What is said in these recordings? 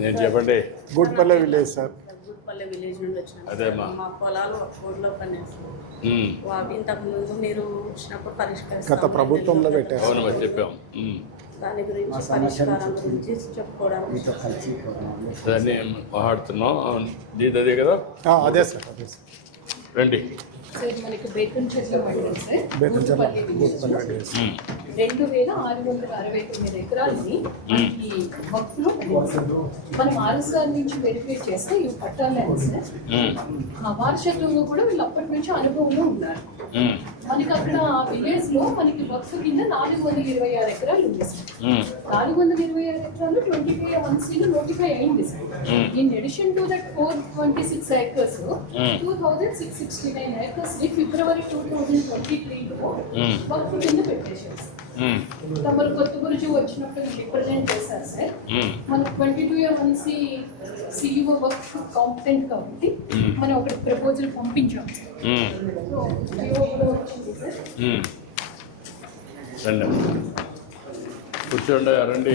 నేను చెప్పండి. గుడ్పల్లె village sir. గుడ్పల్లె village నుండి వచ్చినాం. అదేమ్మా. మా పొలాలు ఊర్లో పనిచేస్తాం. అవి ఇంతకు ముందు మీరు వచ్చినప్పుడు పరిష్కరిస్తాం. గత ప్రభుత్వంలో పెట్టారు. అవును మరి చెప్పాం. దాని గురించి పరిష్కారం గురించి చెప్పుకోవడానికి దాన్ని మాట్లాడుతున్నాం. అదే కదా. అదే సార్, అదే సార్. రండి. సార్ మనకి బేతంచెర్ల మండలం సార్, బేతంచెర్ల గుడ్పల్లి విలేజ్ 2669 ఎకరాలని మనకి వక్ఫ్లో పడింది. మనం ఆర్ఎస్ఆర్ నుంచి వెరిఫై చేస్తే ఇవి పట్టాలని సార్. వారసత్వంగా కూడా వీళ్ళు అప్పటి నుంచి అనుభవంలో ఉన్నారు. మనకి అక్కడ విలేజ్ లో మనకి వక్ఫ్ కింద 426 ఎకరాలు ఉంది సార్. 426 ఎకరాలు 20K1C నోటిఫై అయింది sir. In addition to that 426 acres 2669 acres ని ఫిబ్రవరి 2023లో వక్ఫ్ కింద పెట్టేశారు సార్. తమరు కొత్త గురించి వచ్చినప్పుడు రిప్రజెంట్ చేశారు సార్. మన 22A1C CEO వక్ఫ్ కాంపిటెంట్ కాబట్టి మనం ఒకటి ప్రపోజల్ పంపించాం సార్. రండి, కూర్చోండి. రండి.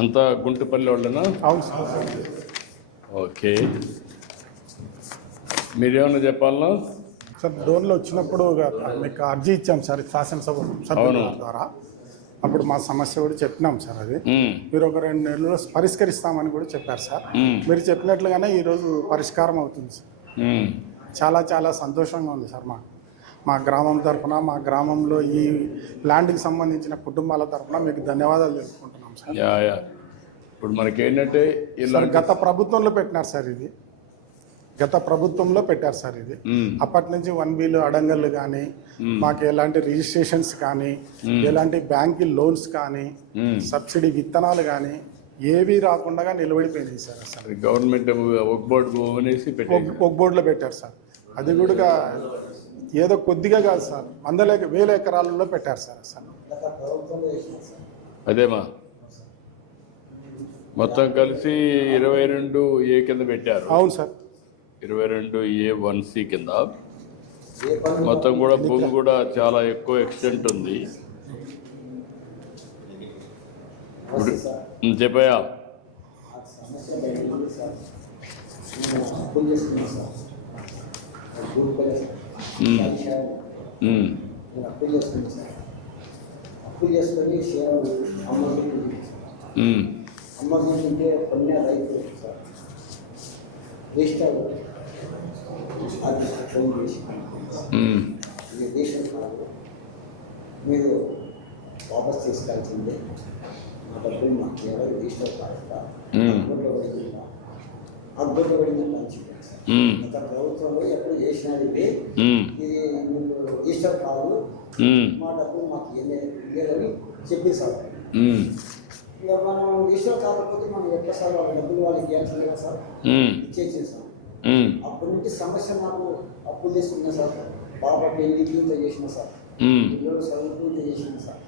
అంతా గుంటుపల్లి వాళ్ళనా? అవును సార్. ఓకే, మీరేమన్నా చెప్పాలన్నా? సార్ డోన్లో వచ్చినప్పుడు మీకు అర్జీ ఇచ్చాం సార్ శాసనసభ సభ్యుల ద్వారా. అప్పుడు మా సమస్య కూడా చెప్పినాం సార్. అది మీరు ఒక 2 నెలల్లో పరిష్కరిస్తామని కూడా చెప్పారు సార్. మీరు చెప్పినట్లుగానే ఈరోజు పరిష్కారం అవుతుంది సార్. చాలా చాలా సంతోషంగా ఉంది సార్. మా గ్రామం తరఫున, మా గ్రామంలో ఈ ల్యాండ్కి సంబంధించిన కుటుంబాల తరఫున మీకు ధన్యవాదాలు తెలుపుకుంటున్నాం సార్. ఇప్పుడు మనకి ఏంటంటే గత ప్రభుత్వంలో పెట్టినారు సార్. ఇది గత ప్రభుత్వంలో పెట్టారు సార్. ఇది అప్పటి నుంచి 1Bలు అడంగళ్ళు కానీ, మాకు ఎలాంటి రిజిస్ట్రేషన్స్ కానీ, ఎలాంటి బ్యాంక్ లోన్స్ కానీ, సబ్సిడీ విత్తనాలు కానీ ఏవి రాకుండా నిలబడిపోయినాయి సార్. అసలు గవర్నమెంట్ ఒక బోర్డులో పెట్టారు సార్. అది కూడా ఏదో కొద్దిగా కాదు సార్, 100,000 ఎకరాలలో పెట్టారు సార్. అసలు అదేమా మొత్తం కలిసి 22A కింద పెట్టారు. అవును సార్, 22A1C కింద మొత్తం కూడా భూమి కూడా చాలా ఎక్కువ ఎక్స్టెంట్ ఉంది. చెప్పయా? అమ్మకుంటే కొన్ని రైతు సార్ వేస్తారు. అది ఫోన్ చేసి ఇది దేశం కాదు, మీరు వాపస్ తీసుకోవాల్సిందే. మా డబ్బులు మాకు రిజిస్టర్ కాదు, అగ్గొట్టు పడిన మంచి గత ప్రభుత్వంలో ఎప్పుడు చేసినది ఇది మీకు రిజిస్టర్ కాదు, మా డబ్బులు మాకు ఇవ్వలేదని చెప్పి సార్. ఇక మనం రిజిస్టర్ కాకపోతే మనం ఎట్లా సార్ వాళ్ళ డబ్బులు వాళ్ళకి ఇవ్వాల్సింది కదా సార్, ఇచ్చేసాం. అప్పటి నుంచి సమస్య నాకు అప్పులు చేస్తున్నా సార్. బాబా పెళ్లికి ఇంత చేసిన సార్, పిల్లలు చదువుకు ఇంత చేసిన సార్.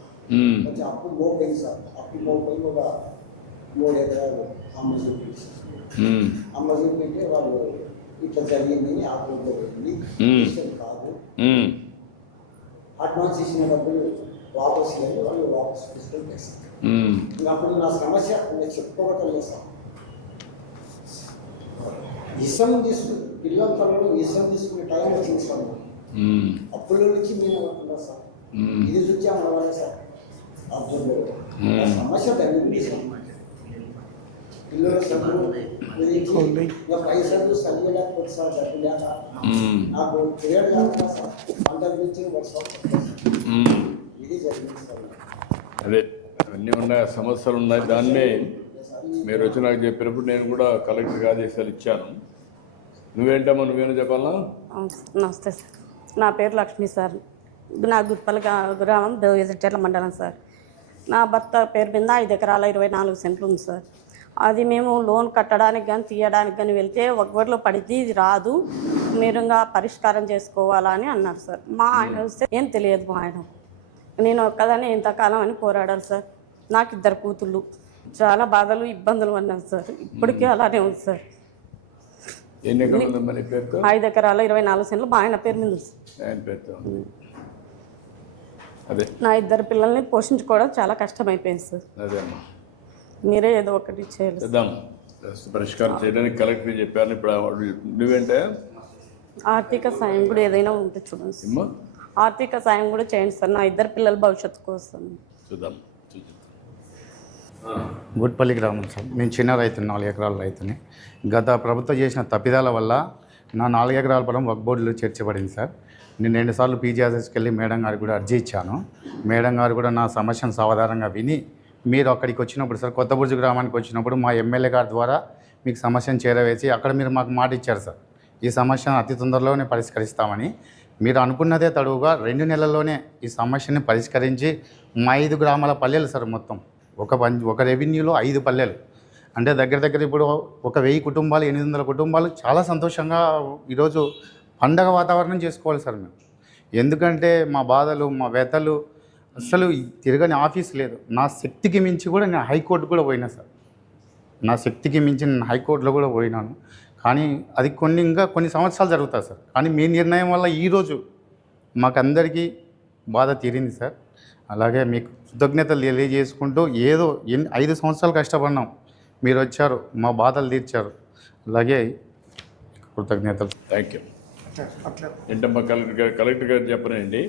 కొంచెం అప్పు మోపోయింది సార్. అప్పు మోపోయి ఒక 3 ఎకరాలు అమ్మ చూపించారు. అమ్మ చూపింటే వాళ్ళు ఇట్లా జరిగిందని ఆకులతో వెళ్ళి రిజిస్టర్ కాదు, అడ్వాన్స్ ఇచ్చిన డబ్బులు వాపస్ లేదు, వాళ్ళు వాపస్ తీసుకొని చేస్తారు. ఇంకా అప్పుడు నా సమస్య నేను చెప్పుకోవటం సార్. ఇసం తీసుకుని పిల్లల తరలో ఇసం తీసుకునే టైం వచ్చింది సార్. అప్పుల నుంచి మేము అనుకున్నాం సార్. ఇది చూచాము అవ్వాలి సార్. అబ్జర్వ్ సమస్య తగ్గింది సార్. పిల్లల చదువు ఇంకా పైసలు చదివేలేకపోతే సార్, డబ్బు లేక నాకు క్రియేట్ కాకుండా సార్. పంట గురించి ఇది జరిగింది సార్. అదే అన్నీ ఉన్నాయి, సమస్యలు ఉన్నాయి. దాన్నే మీరు వచ్చి నాకు చెప్పినప్పుడు నేను కూడా కలెక్టర్కి ఆదేశాలు ఇచ్చాను. నువ్వేంటమ్మా, నువ్వేనా చెప్పాలా? నమస్తే సార్, నా పేరు లక్ష్మి సార్. నా గుడ్పల్లి గ్రామం బేతంచెర్ల మండలం సార్. నా భర్త పేరు మీద 5 ఎకరాల 24 సెంట్లు ఉంది సార్. అది మేము లోన్ కట్టడానికి కానీ తీయడానికి కానీ వెళ్తే ఒకటిలో పడితే ఇది రాదు, మీరు ఇంకా పరిష్కారం చేసుకోవాలా అని అన్నారు సార్. మా ఆయన వస్తే ఏం తెలియదు. మా ఆయన నేను ఒక్కదాన్ని ఎంతకాలం అని పోరాడాలి సార్. నాకు 2 కూతుళ్ళు, చాలా బాధలు ఇబ్బందులు అన్నాను సార్. ఇప్పటికీ అలానే ఉంది సార్. 5 ఎకరాల 24 సెంట్లు మా ఆయన పేరు మీద ఉంది. అదే నా 2 పిల్లల్ని పోషించుకోవడం చాలా కష్టమైపోయింది సార్. అదే అమ్మా, మీరే ఏదో ఒకటి చేయాలి సార్. చేద్దాం. పరిష్కారం చేయడానికి కలెక్టర్ చెప్పాను. ఇప్పుడు నువ్వేంటే ఆర్థిక సాయం కూడా ఏదైనా ఉంటే చూడండి సార్. అమ్మా ఆర్థిక సాయం కూడా చేయండి సార్, నా 2 పిల్లల భవిష్యత్తు కోసం. చూద్దాం. గుట్పల్లి గ్రామం సార్. నేను చిన్న రైతుని, 4 ఎకరాల రైతుని. గత ప్రభుత్వం చేసిన తప్పిదాల వల్ల నా 4 ఎకరాల పొలం వక్ఫ్ బోర్డులో చేర్చబడింది సార్. నేను 2 సార్లు పీజీఆర్ఎస్కి వెళ్ళి మేడం గారికి కూడా అర్జీ ఇచ్చాను. మేడం గారు కూడా నా సమస్యను సావధానంగా విని, మీరు అక్కడికి వచ్చినప్పుడు సార్, కొత్తబుర్జు గ్రామానికి వచ్చినప్పుడు మా ఎమ్మెల్యే గారి ద్వారా మీకు సమస్యను చేరవేసి అక్కడ మీరు మాకు మాట ఇచ్చారు సార్, ఈ సమస్యను అతి తొందరలోనే పరిష్కరిస్తామని. మీరు అనుకున్నదే తడువుగా 2 నెలల్లోనే ఈ సమస్యని పరిష్కరించి మా 5 గ్రామాల పల్లెలు సార్, మొత్తం ఒక రెవెన్యూలో 5 పల్లెలు అంటే దగ్గర ఇప్పుడు ఒక 1000 కుటుంబాలు, 800 కుటుంబాలు చాలా సంతోషంగా ఈరోజు పండగ వాతావరణం చేసుకోవాలి సార్ మేము. ఎందుకంటే మా బాధలు, మా వ్యతలు, అసలు తిరగని ఆఫీస్ లేదు. నా శక్తికి మించి కూడా నేను హైకోర్టు కూడా పోయినా సార్, నా శక్తికి మించి నేను హైకోర్టులో కూడా పోయినాను. కానీ అది ఇంకా కొన్ని సంవత్సరాలు జరుగుతుంది సార్. కానీ మీ నిర్ణయం వల్ల ఈరోజు మాకందరికీ బాధ తీరింది సార్. అలాగే మీకు కృతజ్ఞతలు తెలియజేసుకుంటూ, ఏదో 5 సంవత్సరాలు కష్టపడినాం, మీరు వచ్చారు, మా బాధలు తీర్చారు. అలాగే కృతజ్ఞతలు. Thank you. అట్లా ఏంటమ్మా కలెక్టర్ గారు చెప్పనండి,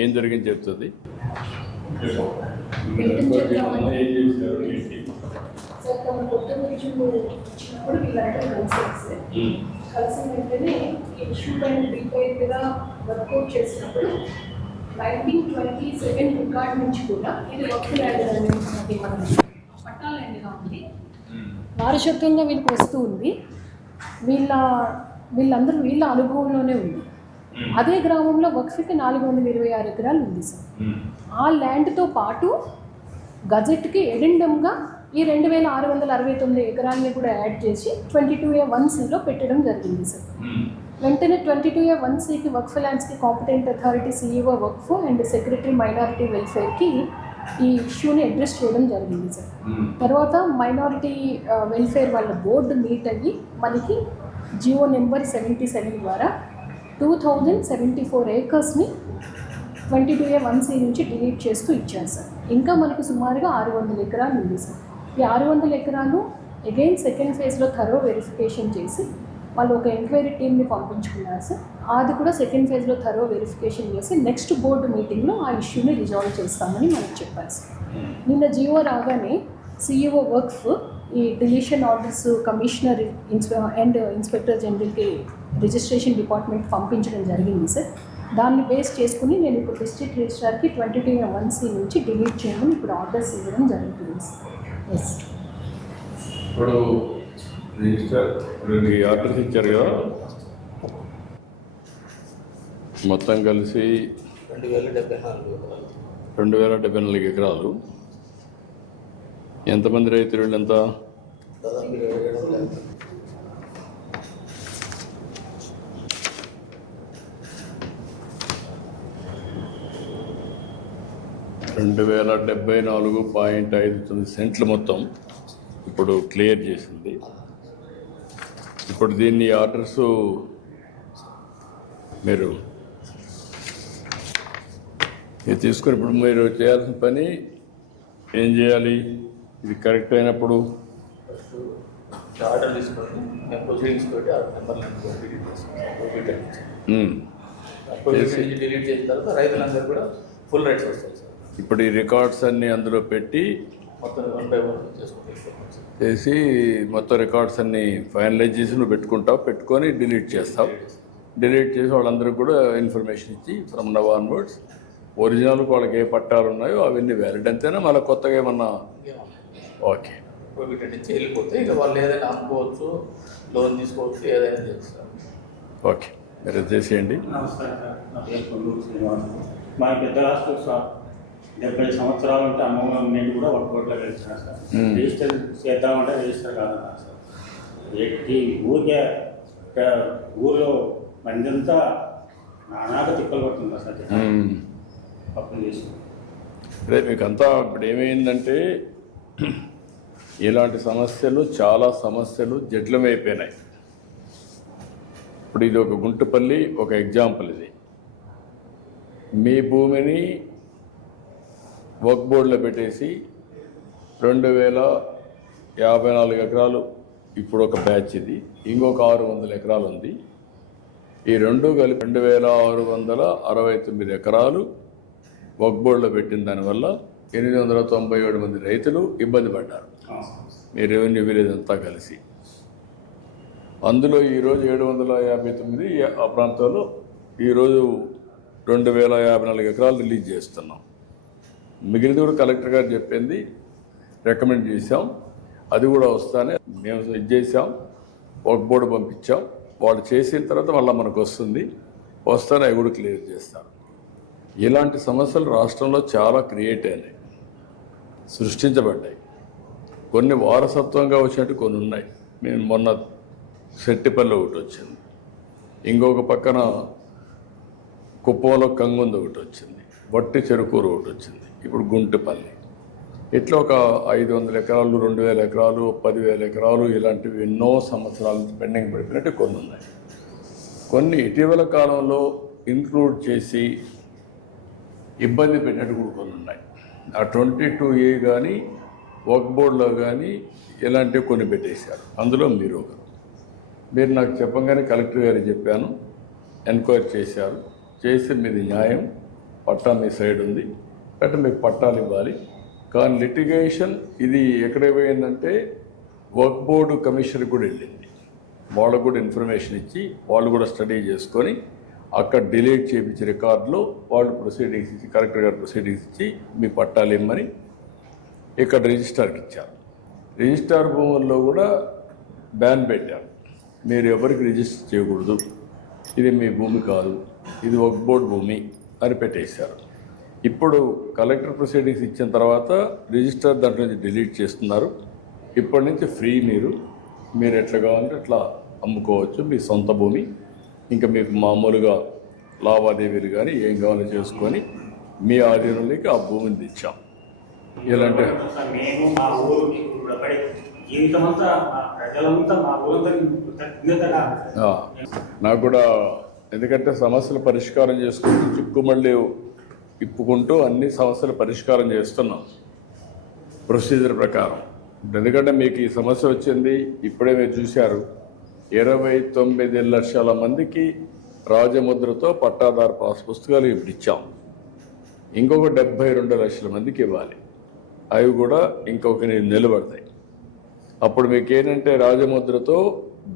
ఏం జరిగింది చెప్తుంది. సార్ తమ కొత్త గురించి వచ్చినప్పుడు వీళ్ళందరూ కలిసిన వెంటనే ఈ ఇష్యూ పైన డీటెయిల్గా వర్కౌట్ చేసినప్పుడు 1927 రికార్డ్ నుంచి కూడా ఇది వక్ఫ్ ల్యాండ్ అనేది మన పట్టా ల్యాండ్గా ఉంది, వారసత్వంగా వీళ్ళకి వస్తూ ఉంది. వీళ్ళందరూ వీళ్ళ అనుభవంలోనే ఉంది. అదే గ్రామంలో వక్ఫ్కి 426 ఎకరాలు ఉంది సార్. ఆ ల్యాండ్తో పాటు గజెట్కి ఎడెండమ్గా ఈ 2669 ఎకరాలని కూడా యాడ్ చేసి 22A1Cలో పెట్టడం జరిగింది సార్. వెంటనే 22A1Cకి వక్ఫ్ ల్యాండ్స్కి కాంపిటెంట్ అథారిటీ CEO వక్ఫ్ అండ్ సెక్రటరీ మైనారిటీ వెల్ఫేర్కి ఈ ఇష్యూని అడ్రస్ చేయడం జరిగింది సార్. తర్వాత మైనారిటీ వెల్ఫేర్ వాళ్ళ బోర్డు మీట్ అయ్యి మనకి జియో నెంబర్ 77 ద్వారా 2074 ఏకర్స్ని 22A1C నుంచి డిలీట్ చేస్తూ ఇచ్చారు సార్. ఇంకా మనకు సుమారుగా 600 ఎకరాలు ఉంది సార్. ఈ 600 ఎకరాలు అగైన్ సెకండ్ ఫేజ్లో థరో వెరిఫికేషన్ చేసి వాళ్ళు ఒక ఎంక్వైరీ టీమ్ని పంపించుకున్నారు సార్. అది కూడా సెకండ్ ఫేజ్లో థరో వెరిఫికేషన్ చేసి నెక్స్ట్ బోర్డు మీటింగ్లో ఆ ఇష్యూని రిజాల్వ్ చేస్తామని మనకు చెప్పారు సార్. నిన్న జియో రాగానే CEO వక్ఫ్ ఈ deletion orders commissioner and inspector జనరల్కి రిజిస్ట్రేషన్ డిపార్ట్మెంట్ పంపించడం జరిగింది సార్. దాన్ని బేస్ చేసుకుని నేను ఇప్పుడు డిస్ట్రిక్ట్ రిజిస్ట్రార్కి 22A1C నుంచి డిలీట్ చేయమని ఇప్పుడు ఆర్డర్స్ ఇవ్వడం జరుగుతుంది సార్. ఎస్ ఇప్పుడు రిజిస్టర్ ఆర్డర్స్ ఇచ్చారు కదా, మొత్తం కలిసి 2074 ఎకరాలు. ఎంతమంది రైతులు ఎంత? దాదాపు 27 2,074.59 సెంట్లు మొత్తం ఇప్పుడు క్లియర్ చేసింది. ఇప్పుడు దీన్ని ఆర్డర్స్ మీరు ఇది తీసుకుని ఇప్పుడు మీరు చేయాల్సిన పని ఏం చేయాలి? ఇది కరెక్ట్ అయినప్పుడు ఆర్డర్ తీసుకొని మేము ప్రొసీడింగ్స్ తోటి ఆ నెంబర్లను డిలీట్ చేసిన తర్వాత రైతులందరూ కూడా ఫుల్ రైట్స్ వస్తాయి సార్. ఇప్పుడు ఈ రికార్డ్స్ అన్నీ అందులో పెట్టి మొత్తం 1 by 1 చేసి మొత్తం రికార్డ్స్ అన్నీ ఫైనలైజ్ చేసి నువ్వు పెట్టుకుంటావు, పెట్టుకొని డిలీట్ చేస్తావు. డిలీట్ చేసి వాళ్ళందరికీ కూడా ఇన్ఫర్మేషన్ ఇచ్చి ఫ్రమ్ నవ్ ఆన్వర్డ్స్ ఒరిజినల్ వాళ్ళకి ఏ పట్టాలు ఉన్నాయో అవన్నీ వ్యాలిడ్. అంతేనా మళ్ళీ కొత్తగా ఏమన్నా? ఓకే, వీటి నుంచి వెళ్ళిపోతే ఇక వాళ్ళు ఏదైనా అమ్ముకోవచ్చు, లోన్ తీసుకోవచ్చు, ఏదైనా చేస్తారు. ఓకే, మీరు చేసేయండి. నమస్కారం సార్, నా పేరు కొల్లూరు శ్రీనివాస్. మా పెద్ద రాష్ట్రం సార్ 70 సంవత్సరాలు ఉంటే అమ్మమ్మ నేను కూడా ఒక కోట్లో వెళ్తున్నా సార్. రిజిస్టర్ చేద్దామంటే రిజిస్టర్ కాదన్నారు సార్. ఎట్టి ఊరికే ఊళ్ళో మందంతా నానాక తిక్కలు పడుతుందా సార్ అప్పుడు చేసుకుని. అదే మీకంతా ఇప్పుడు ఏమైందంటే ఇలాంటి సమస్యలు చాలా సమస్యలు జటిలమైపోయినాయి. ఇప్పుడు ఇది ఒక గుంటుపల్లి ఒక ఎగ్జాంపుల్. ఇది మీ భూమిని వర్క్ బోర్డులో పెట్టేసి 2054 ఎకరాలు ఇప్పుడు ఒక బ్యాచ్ ఇది, ఇంకొక 600 ఎకరాలు ఉంది. ఈ రెండు కలిపి 2669 ఎకరాలు వర్క్ బోర్డులో పెట్టిన దానివల్ల 897 మంది రైతులు ఇబ్బంది పడ్డారు, మీ రెవెన్యూ విలేజ్ అంతా కలిసి. అందులో ఈరోజు 759 ఆ ప్రాంతంలో ఈరోజు 2054 ఎకరాలు రిలీజ్ చేస్తున్నాం. మిగిలిన కూడా కలెక్టర్ గారు చెప్పింది రికమెండ్ చేశాం, అది కూడా వస్తానే మేము ఇది చేసాం, వర్క్ బోర్డు పంపించాం. వాళ్ళు చేసిన తర్వాత మళ్ళీ మనకు వస్తానే అవి కూడా క్లియర్ చేస్తారు. ఇలాంటి సమస్యలు రాష్ట్రంలో చాలా క్రియేట్ అయినాయి, సృష్టించబడ్డాయి. కొన్ని వారసత్వంగా వచ్చినట్టు కొన్ని ఉన్నాయి. మేము మొన్న సెట్టిపల్లి ఒకటి వచ్చింది, ఇంకొక పక్కన కుప్పంలో కంగుంది ఒకటి వచ్చింది, వట్టి చెరుకూరు ఒకటి వచ్చింది, ఇప్పుడు గుంటుపల్లి. ఇట్లా ఒక 500 ఎకరాలు, 2000 ఎకరాలు, 10,000 ఎకరాలు ఇలాంటివి ఎన్నో సంవత్సరాల నుంచి పెండింగ్ పడిపోయినట్టు కొన్ని ఉన్నాయి. కొన్ని ఇటీవల కాలంలో ఇంక్లూడ్ చేసి ఇబ్బంది పెట్టినట్టు కూడా కొన్ని ఉన్నాయి. ఆ 22A కానీ వర్క్ బోర్డులో కానీ ఇలాంటివి కొన్ని పెట్టేశారు. అందులో మీరు ఒకరు. మీరు నాకు చెప్పంగానే కలెక్టర్ గారికి చెప్పాను, ఎంక్వైరీ చేశారు. చేసి మీది న్యాయం, పట్టా మీ సైడ్ ఉంది, కాబట్టి మీకు పట్టాలు ఇవ్వాలి. కానీ లిటిగేషన్ ఇది ఎక్కడ పోయిందంటే వర్క్ బోర్డు కమిషనర్ కూడా వెళ్ళింది, వాళ్ళకు కూడా ఇన్ఫర్మేషన్ ఇచ్చి వాళ్ళు కూడా స్టడీ చేసుకొని అక్కడ డిలీట్ చేయించి రికార్డులో వాళ్ళు ప్రొసీడింగ్స్ ఇచ్చి, కలెక్టర్ గారు ప్రొసీడింగ్స్ ఇచ్చి మీ పట్టాలు ఇమ్మని ఇక్కడ రిజిస్ట్రార్కి ఇచ్చారు. రిజిస్ట్రార్ భూముల్లో కూడా బ్యాన్ పెట్టారు, మీరు ఎవరికి రిజిస్టర్ చేయకూడదు, ఇది మీ భూమి కాదు, ఇది వర్క్ బోర్డు భూమి అని పెట్టేశారు. ఇప్పుడు కలెక్టర్ ప్రొసీడింగ్స్ ఇచ్చిన తర్వాత రిజిస్టర్ దాంట్లో నుంచి డిలీట్ చేస్తున్నారు. ఇప్పటి నుంచి ఫ్రీ, మీరు ఎట్లా కావాలంటే అట్లా అమ్ముకోవచ్చు మీ సొంత భూమి. ఇంకా మీకు మామూలుగా లావాదేవీలు కానీ ఏం కావాలో చేసుకొని మీ ఆధీనంలోకి ఆ భూమిని తెచ్చాం. ఇలాంటి మేము మా ఊరికి పడి జీవితమంతా మా ప్రజలంతా మా ఊరంతా నాకు కూడా, ఎందుకంటే సమస్యలు పరిష్కారం చేసుకుంటూ చిక్కుమళ్ళీ ఇప్పుకుంటూ అన్ని సమస్యలు పరిష్కారం చేస్తున్నాం ప్రొసీజర్ ప్రకారం. ఎందుకంటే మీకు ఈ సమస్య వచ్చింది, ఇప్పుడే మీరు చూశారు, 29 లక్షల మందికి రాజముద్రతో పట్టాదారు పాస్ పుస్తకాలు ఇప్పుడు ఇచ్చాం. ఇంకొక 72 లక్షల మందికి ఇవ్వాలి, అవి కూడా ఇంకొక నిలబడతాయి. అప్పుడు మీకు ఏంటంటే రాజముద్రతో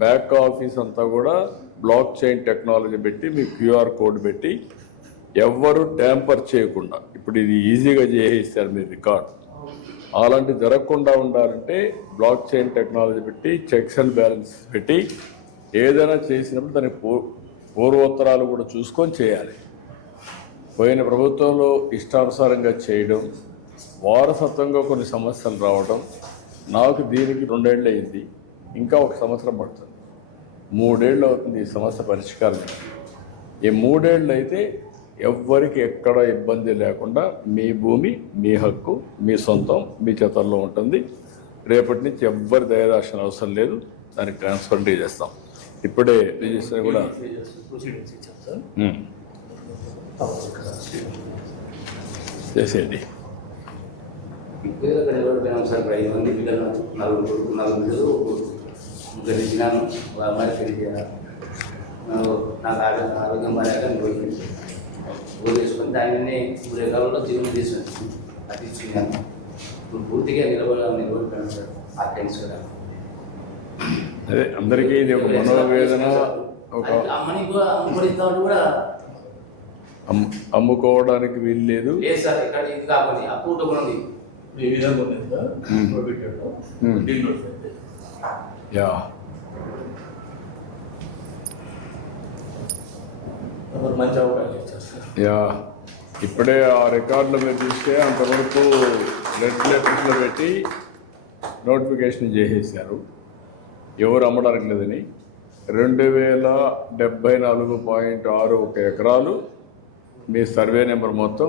బ్యాక్ ఆఫీస్ అంతా కూడా బ్లాక్ చైన్ టెక్నాలజీ పెట్టి మీకు QR కోడ్ పెట్టి ఎవ్వరూ ట్యాంపర్ చేయకుండా ఇప్పుడు ఇది ఈజీగా చేసేస్తారు మీ రికార్డ్. అలాంటి జరగకుండా ఉండాలంటే బ్లాక్ చైన్ టెక్నాలజీ పెట్టి చెక్స్ అండ్ బ్యాలెన్స్ పెట్టి ఏదైనా చేసినప్పుడు దాని పూర్వోత్తరాలు కూడా చూసుకొని చేయాలి. పోయిన ప్రభుత్వంలో ఇష్టానుసారంగా చేయడం, వారసత్వంగా కొన్ని సమస్యలు రావడం, నాకు దీనికి 2 ఏళ్ళు అయింది, ఇంకా 1 సంవత్సరం పడుతుంది, 3 ఏళ్ళు అవుతుంది ఈ సమస్య పరిష్కారం. ఈ 3 ఏళ్ళు అయితే ఎవ్వరికి ఎక్కడ ఇబ్బంది లేకుండా మీ భూమి, మీ హక్కు, మీ సొంతం, మీ చేతల్లో ఉంటుంది. రేపటి నుంచి ఎవ్వరి దయదార్శన అవసరం లేదు, దానికి ట్రాన్స్పరెంట్గా చేస్తాం. ఇప్పుడే రిజిస్టర్ కూడా చేసేయండి. సార్ 5 మంది పిల్లలు, 4 పిల్లలు గెలిచినాను, అమ్మాయి గెలిచాను. నాకు ఆరోగ్యం బాగా వదిలేసుకొని దానిని 3 ఎకరాల్లో జీవనం తీసుకొని అది ఇచ్చినాను. ఇప్పుడు పూర్తిగా నిలబడిపోయాను సార్. ఆ టెన్స్ కదా అదే అందరికీ ఇది ఒక మనోవేదన. ఒక అమ్మని కూడా అమ్ముడిస్తాడు కూడా అమ్ముకోవడానికి వీలు లేదు సార్. ఇక్కడ ఇది కాకుండా ఆ పూట కూడా ఉంది. ఈ విధంగా ఉంది సార్, పెట్టాడు డీల్ యా. మంచి అవకాశం ఇచ్చారు సార్. యా, ఇప్పుడే ఆ రికార్డులో మీరు చూస్తే అంతవరకు రెడ్ లెటర్స్లో పెట్టి నోటిఫికేషన్ చేసేసారు ఎవరు అమ్మడానికి లేదని. 2074.61 ఎకరాలు మీ సర్వే నెంబర్ మొత్తం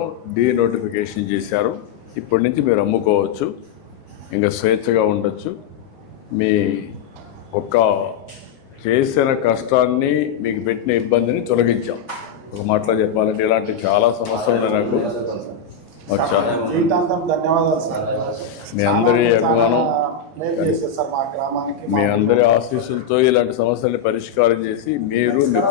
నోటిఫికేషన్ చేశారు. ఇప్పటి నుంచి మీరు అమ్ముకోవచ్చు, ఇంకా స్వేచ్ఛగా ఉండొచ్చు. మీ ఒక్క చేసిన కష్టాన్ని, మీకు పెట్టిన ఇబ్బందిని తొలగించాం. ఒక మాటలో చెప్పాలంటే ఇలాంటి చాలా సమస్యలు ఉన్నాయి నాకు. అచ్చా. జీవితాంతం ధన్యవాదాలు సార్. మీ అందరి చాలా అభిమానం, మేలు చేశారు సార్ మా గ్రామానికి. మీ అందరి ఆశీస్సులతో ఇలాంటి సమస్యల్ని పరిష్కారం చేసి మీరు మీ